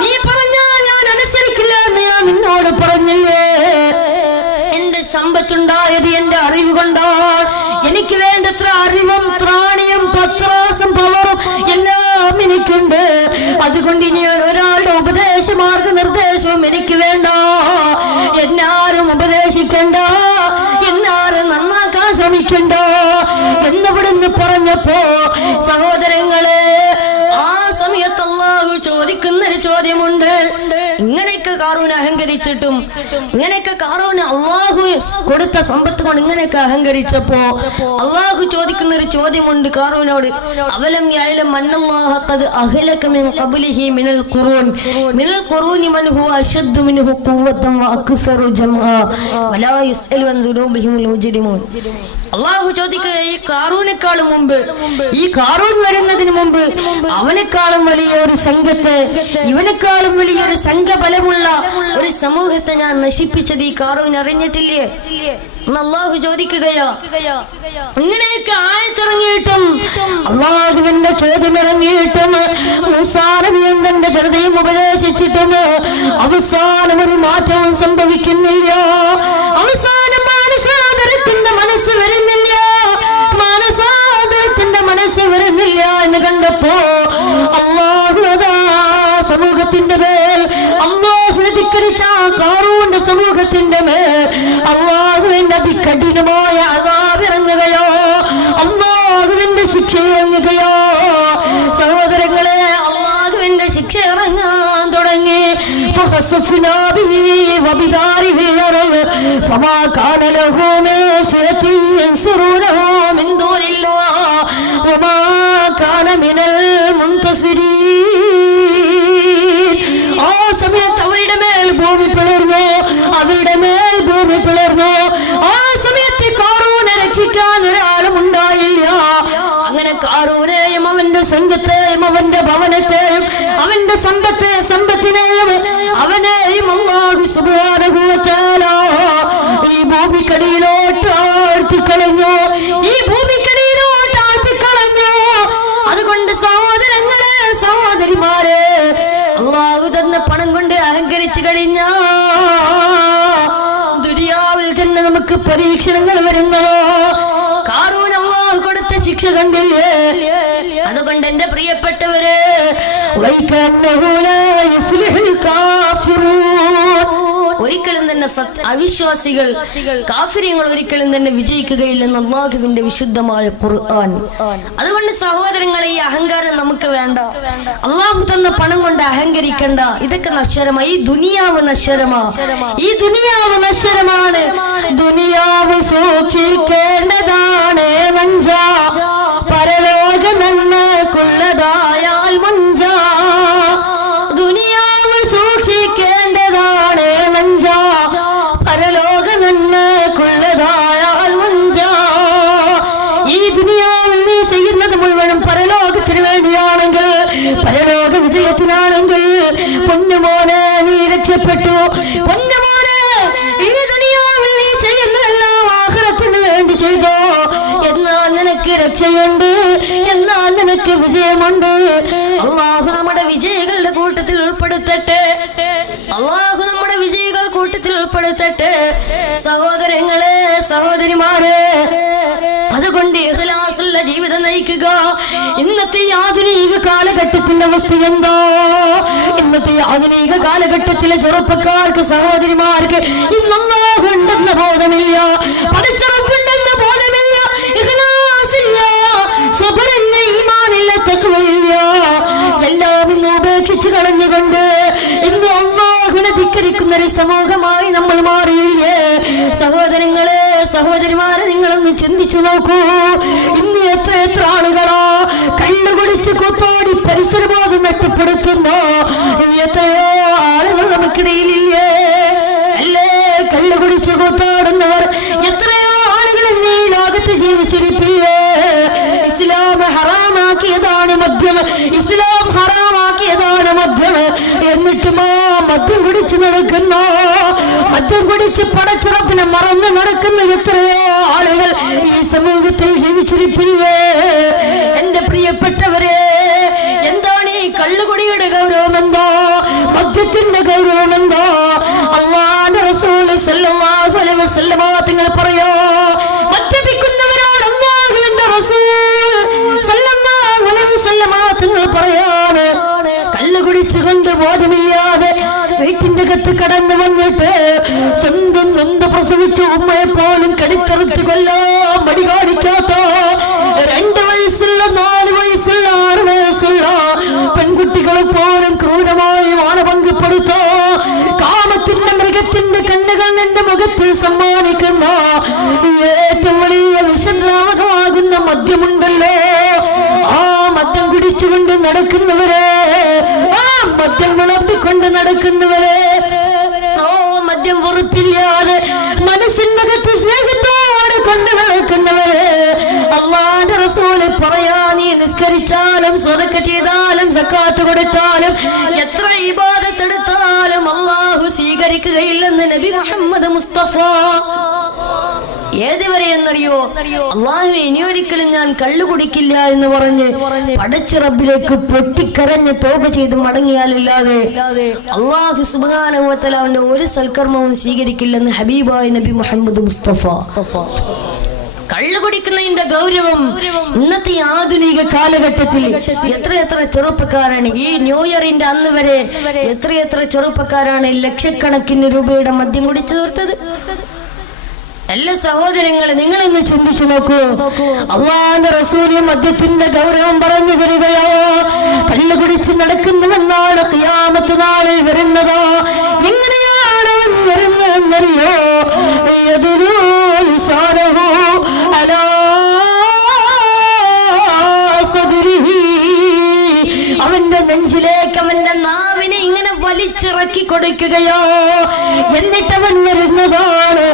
നീ പറഞ്ഞാ ഞാൻ അനുസരിക്കില്ല എന്ന് ഞാൻ നിന്നോട് പറഞ്ഞില്ലേ, എന്റെ സമ്പത്തുണ്ടായത് എന്റെ അറിവ് കൊണ്ടാണ്, എനിക്ക് വേണ്ടത്ര അറിവും ത്രാണിയും പത്രാസും പവറും എല്ലാം എനിക്കുണ്ട്, അതുകൊണ്ട് ഇനി ഒരാളുടെ ഉപദേശ മാർഗനിർദ്ദേശവും എനിക്ക് വേണ്ട, എന്നാരും ഉപദേശിക്കണ്ട, എന്നാരും നന്നാക്കാൻ ശ്രമിക്കണ്ട എന്നിവിടുന്ന് പറഞ്ഞപ്പോ സഹോദരങ്ങളെ ആ സമയത്ത് അല്ലാഹു ചോദിക്കുന്നൊരു ചോദ്യമുണ്ട്. ഇങ്ങനെയൊക്കെ കാറൂൻ അഹങ്കരിച്ചിട്ടും ഇങ്ങനെയൊക്കെ കാറൂന് അല്ലാഹു കൊടുത്ത സമ്പത്ത് കൊണ്ട് ഇങ്ങനെയൊക്കെ അഹങ്കരിച്ചപ്പോ അല്ലാഹു ചോദിക്കുന്ന ഒരു ചോദ്യമുണ്ട് കാറൂനോട്. അവലം യഅലം അന്നല്ലാഹ ഖദ് അഹ്ലക മിൻ ഖബ്ലിഹി മിനൽ ഖുറൂനി മൻ ഹുവ അശദ്ദു മിൻഹു ഖുവ്വതൻ വഅക്സറു ജംആ വലാ യസ്അലു അൻ ദുനൂബിഹിൽ മുജ്രിമൂൻ. അല്ലാഹു ചോദിക്കുക, ഈ കാറൂനേക്കാളും മുമ്പ്, ഈ കാറൂൻ വരുന്നതിന് മുമ്പ് അവനേക്കാളും വലിയ ഒരു സംഘത്തെ, ഇവനേക്കാളും വലിയൊരു സംഘബലമുള്ള ഒരു സമൂഹത്തെ ഞാൻ നശിപ്പിച്ചത് ഈ കാറൂൻ അറിഞ്ഞിട്ടില്ലേ എന്ന് അല്ലാഹു ചോദിക്കുകയാ. ഇങ്ങനെയൊക്കെ ആയത്തിറങ്ങിയിട്ടും അല്ലാഹുവിന്റെ ചോദ്യം ഇറങ്ങിയിട്ടും മൂസാ നബി തന്റെ ജനതയും ഉപദേശിച്ചിട്ടും അവസാനം ഒരു മാറ്റവും സംഭവിക്കുന്നില്ല. അവസാനം മാനസാന്തരത്തിന്റെ മനസ്സ് വരുന്നില്ല, മാനസാന്തരത്തിന്റെ മനസ്സ് വരുന്നില്ല എന്ന് കണ്ടപ്പോ അല്ലാഹു അതാ സമൂഹത്തിന്റെ മേൽ, അല്ലാഹുവിനെ ധിക്കരിച്ച കാറൂന്റെ സമൂഹത്തിന്റെ മേൽ അല്ലാഹുവിന്റെ അതികഠിനമായ അദാബ് ഇറങ്ങുകയോ, അല്ലാഹുവിന്റെ ശിക്ഷ ഇറങ്ങുകയോ. സഹോദരങ്ങളെ, അല്ലാഹുവിന്റെ ശിക്ഷ ഇറങ്ങാൻ തുടങ്ങി. فخسفنا به وبداره الأرض فما كان له من فئة ينصرونه من دون الله وما كان من المنتصرين. ആ സമയത്ത് അവരുടെ മേൽ ഭൂമി പിളർന്നു, ആ സമയത്ത് കാറൂനെ രക്ഷിക്കാൻ ഒരാളും ഉണ്ടായില്ല. അങ്ങനെ കാറൂനെയും അവന്റെ സംഘത്തെയും അവന്റെ ഭവനത്തെയും അവന്റെ സമ്പത്തിനെയും അവനെയും അല്ലാഹു സുബ്ഹാനഹു വ തആല ഈ ഭൂമിക്കടിയിലോട്ട് ആഴ്ത്തിക്കളഞ്ഞു. അതുകൊണ്ട് സഹോദരങ്ങളെ സഹോദരിമാരെ, അല്ലാഹു തന്ന പണം കൊണ്ട് അഹങ്കരിച്ചു കഴിഞ്ഞ ദുനിയാവിൽ തന്നെ നമുക്ക് പരീക്ഷണങ്ങൾ വരുന്നതോ. കാറൂൻ അല്ലാഹു കൊടുത്ത ശിക്ഷ കണ്ടില്ലേ? അതുകൊണ്ട് എന്റെ പ്രിയപ്പെട്ടവരെ, ഒരിക്കലും തന്നെ അവിശ്വാസികൾ കാഫിര്യങ്ങൾ ഒരിക്കലും തന്നെ വിജയിക്കുകയില്ലെന്ന് അല്ലാഹുവിന്റെ വിശുദ്ധമായ ഖുർആൻ. അതുകൊണ്ട് സഹോദരങ്ങളെ, ഈ അഹങ്കാരം നമുക്ക് വേണ്ട. അല്ലാഹു തന്ന പണം കൊണ്ട് അഹങ്കരിക്കണ്ട. ഇതൊക്കെ നശ്വരമാ. ഈ ദുനിയാവ് നശ്വരമാണ്. ദുനിയാവ് സൂക്ഷിക്കേണ്ടതാണ് വഞ്ച, പരലോക നന്മക്കുള്ളതായാൽ വഞ്ച. ദുനിയാവ് സൂക്ഷിക്കേണ്ടതാണ് വഞ്ച, പരലോക നന്മക്കുള്ളതായാൽ വഞ്ച. ഈ വേണ്ടിയാണെങ്കിൽ പരലോക വിജയത്തിനാണെങ്കിൽ പൊന്നുമോനെ നീ രക്ഷപ്പെട്ടു. പൊന്നുമോനെ ഈ ദുനിയാവിൽ നീ ചെയ്യുന്നതെല്ലാം ആഖിറത്തിന് വേണ്ടി ചെയ്തോ. എന്നാൽ നിനക്ക് രക്ഷയുണ്ട്, എന്നാൽ നിനക്ക് വിജയമുണ്ട്. അല്ലാഹു നമ്മുടെ വിജയികളുടെ കൂട്ടത്തിൽ ഉൾപ്പെടുത്തട്ടെ. അല്ലാഹു നമ്മുടെ വിജയികൾ കൂട്ടത്തിൽ ഉൾപ്പെടുത്തട്ടെ. സഹോദരങ്ങളെ, സഹോദരിമാരെ, അതുകൊണ്ട് ഇഖ്ലാസുള്ള ജീവിതം നയിക്കുക. ഇന്നത്തെ ആധുനിക കാലഘട്ടത്തിന്റെ അവസ്ഥ എന്താ? ഇന്നത്തെ ആധുനിക കാലഘട്ടത്തിലെ ചെറുപ്പക്കാർക്ക്, സഹോദരിമാർക്ക് ഇന്ന് അല്ലാഹു ഉണ്ടെന്ന ബോധമില്ല, പടച്ചറപ്പുണ്ടെന്ന ബോധമില്ല, ഇഖ്ലാസില്ല, സബറില്ല, ഈമാനില്ല, തഖ്വയില്ല. എല്ലാം ഇന്ന് ഉപേക്ഷിച്ച് കളഞ്ഞുകൊണ്ട് ഇന്ന് അല്ലാഹുവിനെ ധിക്കരിക്കുന്ന ഒരു സമൂഹമായി നമ്മൾ മാറിയില്ലേ? സഹോദരങ്ങളെ, സഹോദരിമാരെ, നിങ്ങളൊന്ന് ചിന്തിച്ചു നോക്കൂ. ഇന്ന് എത്ര ആളുകളോ കള്ളു കുടിച്ച് കൊത്തോടി പരിസരബോധം നഷ്ടപ്പെടുത്തുന്നു. എത്രയോ ആളുകൾ നമുക്കിടയിലില്ലേ? അല്ലേ, കള്ളു കുടിച്ച് കൊത്തോടുന്നവർ എത്രയോ ആളുകൾ ഈ ലോകത്ത് ജീവിച്ചിരിപ്പില്ലേ? ഇസ്ലാം ഹറാമാക്കിയതാണ് മദ്യം, ഇസ്ലാം ഹറാമാക്കിയതാണ് മദ്യം. എന്നിട്ടും മദ്യം കുടിച്ച് നടക്കുന്നു, മദ്യം കുടിച്ച് പടച്ചുറപ്പിനെ മറന്ന് നടക്കുന്ന എത്രയോ ആളുകൾ ഈ സമൂഹത്തിൽ ജീവിച്ചിരിപ്പില്ലേ? എന്റെ പ്രിയപ്പെട്ടവരെ, എന്താണ് ഈ കള്ളുകുടിയുടെ ഗൗരവം? എന്തോ മദ്യത്തിന്റെ ഗൗരവം എന്തോ? അല്ലാഹുവിന്റെ റസൂൽ സല്ലല്ലാഹു അലൈഹി വസല്ലം തങ്ങൾ പറയോ, മദ്യപിക്കുന്നവരോട് അല്ലാഹുവിന്റെ റസൂൽ സല്ലല്ലാഹു അലൈഹി വസല്ലം തങ്ങൾ പറയാണ്, കള്ളു കുടിച്ചുകൊണ്ട് ബോധമില്ലാതെ വീട്ടിന്റെ അകത്ത് കടന്നു വന്നിട്ട് സ്വന്തം നൊന്ത് പ്രസവിച്ച ഉമ്മയെ പോലും കടിത്തറുത്ത് കൊല്ലാൻ മടി കാണിക്കാത്ത 2 വയസ്സുള്ള 4 വയസ്സുള്ള 6 വയസ്സുള്ള പെൺകുട്ടികളെ പോലും ക്രൂരമായി മാനഭംഗപ്പെടുത്തോ കാമത്തിന്റെ മൃഗത്തിന്റെ കണ്ണുകൾ എന്റെ മുഖത്തിൽ സമ്മാനിക്കുന്ന ഏറ്റവും വലിയ വിഷദ്രാവകമാകുന്ന മദ്യമുണ്ടല്ലോ, ആ മദ്യം കുടിച്ചുകൊണ്ട് നടക്കുന്നവരെ, ആ മദ്യം വിളമ്പിക്കൊണ്ട് നടക്കുന്നവരെ, ഓ മദ്യം വെറുപ്പില്ലാതെ മനസ്സിനകത്ത് സ്നേഹത്തോടെ കൊണ്ട് നടക്കുന്നവരെ, അല്ലാഹുവിന്റെ റസൂൽ പറയാ, നീ നിസ്കരിച്ചാലും സദഖ ചെയ്താലും സക്കാത്ത് കൊടുത്താലും എത്ര ഇബാദത്ത് എടുത്താലും അല്ലാഹു സ്വീകരിക്കുകയില്ലെന്ന് നബി മുഹമ്മദ് മുസ്തഫ. ഏതുവരെ എന്നറിയോ? അല്ലാഹുവേ, ഇനിയൊരിക്കലും ഞാൻ കള്ളു കുടിക്കില്ല എന്ന് പറഞ്ഞ് പടച്ച റബ്ബിലേക്ക് പൊട്ടിക്കരഞ്ഞ് തൗബ ചെയ്ത് മടങ്ങിയാലല്ലാതെ അല്ലാഹു സുബ്ഹാനഹു വ തആല അവന്റെ ഒരു സൽക്കർമ്മവും സ്വീകരിക്കില്ലെന്ന് ഹബീബായ നബി മുഹമ്മദ് മുസ്തഫ. കള്ളു കുടിക്കുന്നതിന്റെ ഗൗരവം ഇന്നത്തെ ആധുനിക കാലഘട്ടത്തിൽ എത്ര ചെറുപ്പക്കാരാണ് ഈ ന്യൂ ഇയറിന്റെ അന്ന് വരെ എത്ര ചെറുപ്പക്കാരാണ് ലക്ഷക്കണക്കിന് രൂപയുടെ മദ്യം കുടിച്ചു തീർത്തത്? എല്ലാ സഹോദരങ്ങളെ, നിങ്ങൾ ഇന്ന് ചിന്തിച്ചു നോക്കൂ. അല്ലാഹുവിന്റെ റസൂൽ മദ്യത്തിന്റെ ഗൗരവം പറഞ്ഞു തരികയോ? കള്ളു കുടിച്ച് നടക്കുന്നവനാണ് ഖിയാമത്ത് നാളിൽ വരുന്നത്. എങ്ങനെയാണ് വരുന്നതെന്നറിയോ? അവന്റെ നെഞ്ചിലേക്ക് അവന്റെ നാവിനെ ഇങ്ങനെ വലിച്ചിറക്കി കൊടുക്കുകയോ? എന്നിട്ട് അവൻ വരുന്നതാണ്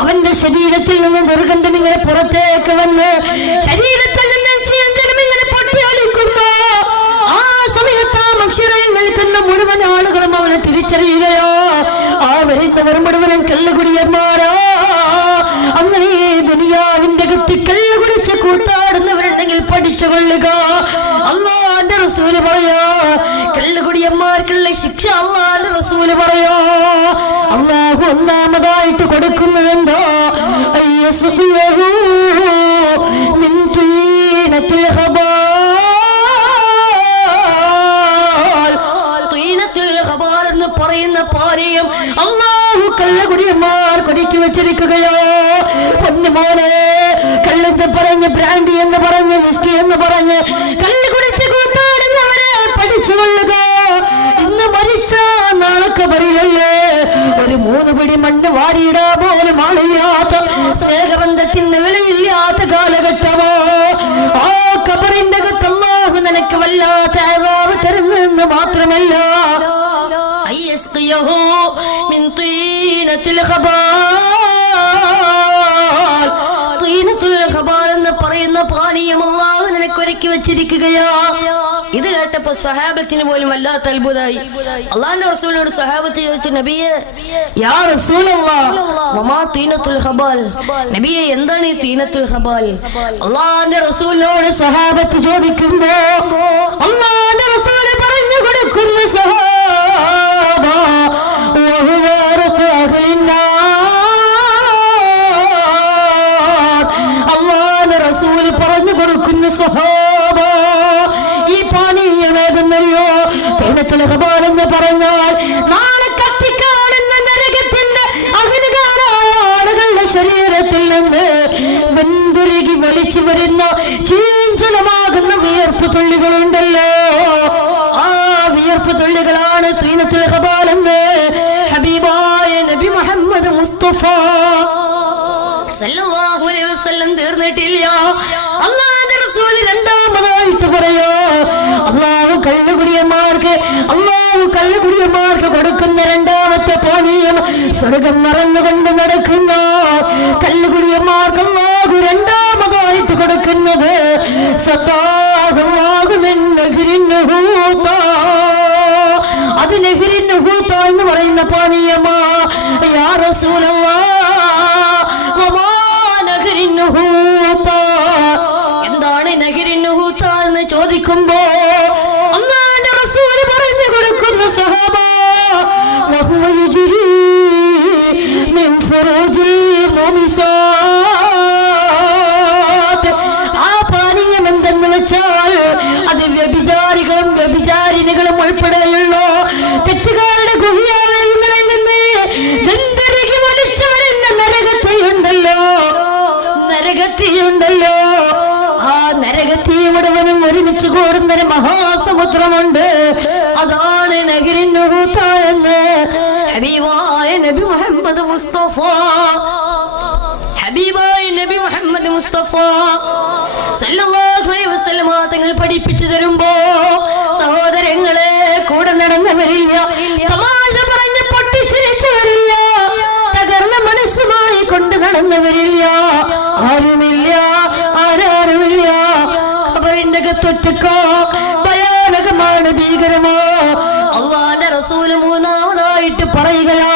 അവന്റെ ശരീരത്തിൽ നിന്ന് ദുർഗന്ധം ഇങ്ങനെ പുറത്തേക്ക് വന്ന് ശരീരത്തിൽ നിന്ന് ഇങ്ങനെ പൊട്ടിയൊലിക്കുമ്പോ ആ സമയത്ത് ആ മനുഷ്യരിൽ നിൽക്കുന്ന മുഴുവൻ ആളുകളും അവനെ തിരിച്ചറിയുകയോ? ആ വരുന്നവർ മുഴുവനും കല്ലുകുടിയന്മാരോ? അങ്ങനെ ദുനിയാവിന്റെ അകത്ത് കല്ല് കുടിച്ച് കൂത്താടുന്നവരുണ്ടെങ്കിൽ പഠിച്ചുകൊള്ളുക. അല്ലാഹുവിന്റെ റസൂല് പറയാ, കള്ളുകുടിയന്മാർക്കുള്ള ശിക്ഷ അല്ലാഹുവിന്റെ റസൂല് പറയാ. അല്ലാഹു ഒന്നാമതായിട്ട് കൊടുക്കുന്നതെന്തോ? അയ്യസ്ഖിയഹു മിൻ തീനത്തിൽ ഖബാൽ. തീനത്തിൽ ഖബാൽ എന്ന് പറയുന്ന പാനീയം അല്ലാഹു കള്ളുകുടിയന്മാർ കൊടിക്ക് വെച്ചിരിക്കുകയോ? പൊന്നുമോനെ, കള്ളെന്ന് പറഞ്ഞ് ബ്രാൻഡി എന്ന് പറഞ്ഞ് വിസ്കി എന്ന് പറഞ്ഞ് കള്ള് കുടിച്ച് കൂത്താടുന്നവരെ പഠിച്ചുകൊള്ളുക. ഇന്ന് മരിച്ച നാളെ കബറിലല്ലേ? ഒരു 3 പിടി മണ്ണ് വാരിയിടാ പോലും ആളില്ലാത്ത, സ്നേഹബന്ധത്തിന് വിലയില്ലാത്ത കാലഘട്ടമോ? ആ കബറിന്റെ അകത്ത് അല്ലാഹു നിനക്ക് വല്ലാത്ത അദാബ് തരുന്നെന്ന് മാത്രമല്ല, അയ്യസ്ഖിയഹു മിൻ തീനത്തിൽ ഖബാൽ. തീനത്തുൽ ജീവിച്ചിരിക്കുകയാ. ഇത് കേട്ടപ്പോ സഹാബത്തിന് പോലും വല്ലാത്ത അത്ഭുതമായി. അള്ളാന്റെ റസൂലിനോട് സഹാബത്ത് ചോദിച്ചു, നബിയെ യാ റസൂലല്ലാഹ് വമാ തീനത്തുൽ ഹബാൽ, നബിയെ എന്താണ് ഈ തീനത്തുൽ ഹബാൽ? അള്ളാന്റെ റസൂലിനോട് സഹാബത്ത് ചോദിക്കുമ്പോ അള്ളാന്റെ റസൂൽ പറഞ്ഞു കൊടുക്കുന്നു, സഹാബ അള്ളാന്റെ റസൂല് പറഞ്ഞു കൊടുക്കുന്നു, സഹാബ ഈ പാനീയമേതെന്നറിയോ? തീനത്തുൽ ഹബാൽ എന്ന് പറഞ്ഞാൽ നാളെ കത്തിക്കാടുന്ന നരകത്തിന്റെ അഗ്നികാരായ ആളുകളുടെ ശരീരത്തിൽ നിന്ന് വെന്തുരുകി വലിച്ചു വരുന്ന ചീഞ്ചലമാകുന്ന വിയർപ്പ് തുള്ളികളുണ്ടല്ലോ, ആ വിയർപ്പ് തുള്ളികളാണ് തീനത്തുൽ ഹബാൽ എന്ന് ഹബീബായ നബി മുഹമ്മദ് മുസ്തഫ സല്ലല്ലാഹു അലൈഹി വസല്ലം തീർന്നിട്ടില്ല. അല്ലാഹുവിന്റെ റസൂൽ രണ്ടാമതായിട്ട് പറയോ, അല്ലാഹു കള്ളുകുടിയന്മാർക്ക് കൊടുക്കുന്ന രണ്ടാമത്തെ പാനീയം സ്വർഗം മറന്നുകൊണ്ട് നടക്കുന്ന കള്ളുകുടിയന്മാർക്ക് അല്ലാഹു രണ്ടാമതായിട്ട് കൊടുക്കുന്നത് അത് നെഹ്റിൻ ഹൂത എന്ന് പറയുന്ന പാനീയമാ. യാ റസൂലല്ലാഹ് എന്താണ് നഹ്റിൻ ഹൂത എന്ന് ചോദിക്കുമ്പോ അല്ലാഹുവിന്റെ റസൂൽ പറഞ്ഞു കൊടുക്കുന്ന, സഹാബ വഹുവ യുജ്രി മിൻ ഫുറൂജിൽ മുമിസാത്ത്. ആ പാനീയം എന്തെന്ന് വെച്ചാൽ അത് വ്യഭിചാരികളും വ്യഭിചാരിണികളും ഉൾപ്പെടെയുള്ള തെറ്റുകാരുടെ ഗുഹ്യാലയങ്ങളിൽ നിന്ന് വെന്തുരുകി വലിച്ചു വരുന്ന നരകത്തിയുണ്ടല്ലോ, ആ നരകത്തി മുഴുവനും ഒരുമിച്ച് കൂടുന്നൊരു മഹാസമുദ്രമുണ്ട്. അതാണ് നഹ്റിൻ ഹൂത എന്ന് ഹബീബായ നബി മുഹമ്മദ് മുസ്തഫ സല്ലല്ലാഹു അലൈഹി വസല്ലം തങ്ങൾ പഠിപ്പിച്ചു തരുമ്പോ സഹോദരങ്ങളെ കൂടെ നടന്നവരില്ല, തമാശ പറഞ്ഞ് പൊട്ടിച്ചിരിച്ചവരില്ല, തകർന്ന മനസ്സുമായി കൊണ്ട് നടന്നവരില്ല, ആരുമില്ല, ആരാരുമില്ല. ഖബറിന്റെ അകത്തൊറ്റക്കോ ഭയാനകമാണ്, ഭീകരമോ. അല്ലാഹുവിന്റെ റസൂൽ മൂന്നാമതായിട്ട് പറയുകയാ.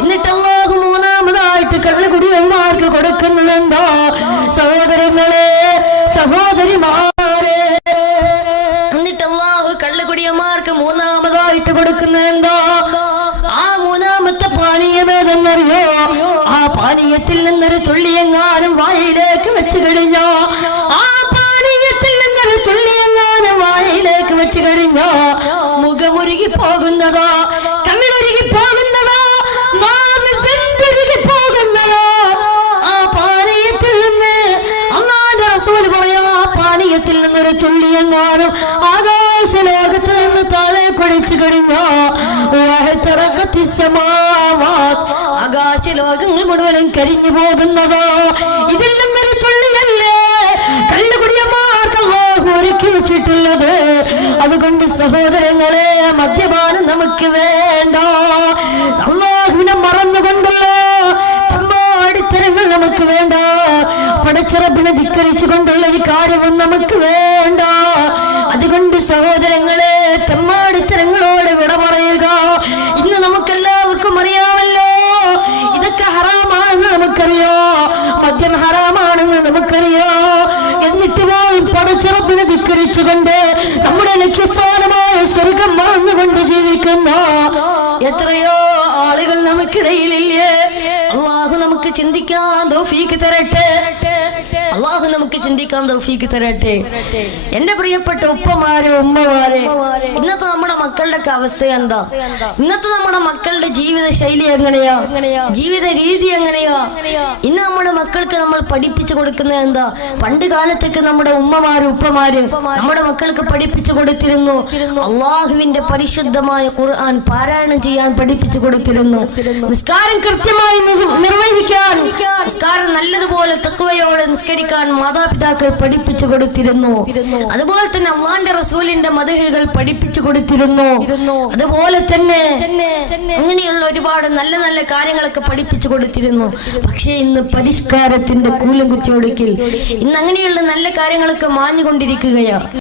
എന്നിട്ട് അല്ലാഹു മൂന്നാമതായിട്ട് കള്ളുകുടിയന്മാർക്ക് കൊടുക്കുന്നുണ്ടോ? സഹോദരങ്ങളെ, സഹോദരിമാരെ, എന്നിട്ട് അല്ലാഹു കള്ളുകുടിയന്മാർക്ക് മൂന്നാമതായിട്ട് കൊടുക്കുന്നുണ്ടോ? ആ മൂന്നാമത്തെ പാനീയമേതെന്നറിയോ? ആ പാനീയത്തിൽ നിന്നൊരു തുള്ളിയെങ്ങാനും വായിലേക്ക് വെച്ച് കഴിഞ്ഞോ, ആ പാനീയത്തിൽ നിന്നൊരു തുള്ളിയെങ്ങാനും വായിലേക്ക് വെച്ച് കഴിഞ്ഞോ മുഖമുരുകി പോകുന്നതോ, കമിഴൊരുകി പോകുന്നതോ, വെന്തുരുകി പോകുന്നതോ ആ പാനീയത്തിൽ നിന്ന്. അല്ലാഹുവിന്റെ റസൂൽ പറയാ, ആ പാനീയത്തിൽ നിന്നൊരു തുള്ളിയെങ്ങാനും ആകാശ ലോകത്ത് നിന്ന് താഴെ കൊഴിച്ചു കഴിഞ്ഞോ ആകാശ ലോകങ്ങൾ മുഴുവനും കരിഞ്ഞു പോകുന്നതോ. ഇതിൽ നിന്നൊരു തുള്ളിയല്ലേ കള്ളുകുടിയന്മാർക്ക് അല്ലാഹു ഒരുക്കി വെച്ചിട്ടുള്ളത്. അതുകൊണ്ട് സഹോദരങ്ങളെ, മദ്യപാനം നമുക്ക് വേണ്ട. അല്ലാഹുവിനെ മറന്നുകൊണ്ടല്ലോ തെമ്മാടിത്തരങ്ങൾ നമുക്ക് വേണ്ട. പടച്ചറബിനെ ധിക്കരിച്ചു കൊണ്ടുള്ള ഒരു കാര്യവും നമുക്ക് വേണ്ട. അതുകൊണ്ട് സഹോദരങ്ങളെ, തെമ്മാടിത്തരങ്ങളോട് വിട പറയുക. ഇന്ന് നമുക്കെല്ലാവർക്കും അറിയാമല്ലോ, ഇതൊക്കെ ഹറാമാണെന്ന് നമുക്കറിയോ, മദ്യം ഹറാമാണെന്ന് നമുക്കറിയോ. എന്നിട്ട് പോയി പടച്ചറബിനെ ധിക്കരിച്ചുകൊണ്ട് നമ്മുടെ ലക്ഷ്യസ്ഥാനമായ സ്വർഗം മറന്നുകൊണ്ട് ജീവിക്കുന്ന എത്രയോ ആളുകൾ നമുക്കിടയിലില്ലേ. അല്ലാഹു നമുക്ക് ചിന്തിക്കാൻ തൗഫീഖ് തരട്ടെ. അല്ലാഹു നമുക്ക് ചിന്തിക്കാൻ തൗഫീഖ് തരട്ടെ. എന്റെ പ്രിയപ്പെട്ട ഉപ്പമാരെ, ഉമ്മമാരെ, ഇന്നത്തെ നമ്മുടെ മക്കളുടെ ഒക്കെ അവസ്ഥ എന്താ? ഇന്നത്തെ നമ്മുടെ മക്കളുടെ ജീവിത ശൈലി എങ്ങനെയാ? ജീവിത രീതി എങ്ങനെയാ? ഇന്ന് നമ്മുടെ മക്കൾക്ക് നമ്മൾ പഠിപ്പിച്ചു കൊടുക്കുന്നത് എന്താ? പണ്ട് കാലത്തൊക്കെ നമ്മുടെ ഉമ്മമാര്, ഉപ്പമാര് നമ്മുടെ മക്കൾക്ക് പഠിപ്പിച്ചു കൊടുത്തിരുന്നു. അള്ളാഹുവിന്റെ പരിശുദ്ധമായ ഖുർആൻ പാരായണം ചെയ്യാൻ പഠിപ്പിച്ചു കൊടുത്തിരുന്നു. നിസ്കാരം കൃത്യമായി നിർവഹിക്കാൻ, നിസ്കാരം നല്ലതുപോലെ തഖ്വയോടെ നിസ്കരിക്കാൻ മാതാപിതാക്കൾ പഠിപ്പിച്ചു കൊടുത്തിരുന്നു. അതുപോലെ തന്നെ അള്ളാന്റെ റസൂലിന്റെ മദ്ഹുകൾ പഠിപ്പിച്ചു കൊടുത്തിരുന്നു. അതുപോലെ തന്നെ അങ്ങനെയുള്ള ഒരുപാട് നല്ല നല്ല കാര്യങ്ങളൊക്കെ പഠിപ്പിച്ചു കൊടുത്തിരുന്നു. പക്ഷേ ഇന്ന് പരിഷ്കാരത്തിന്റെ കൂലം കുത്തിയൊടുക്കിൽ ഇന്ന് അങ്ങനെയുള്ള നല്ല കാര്യങ്ങളൊക്കെ മാഞ്ഞുകൊണ്ടിരിക്കുകയാണ്.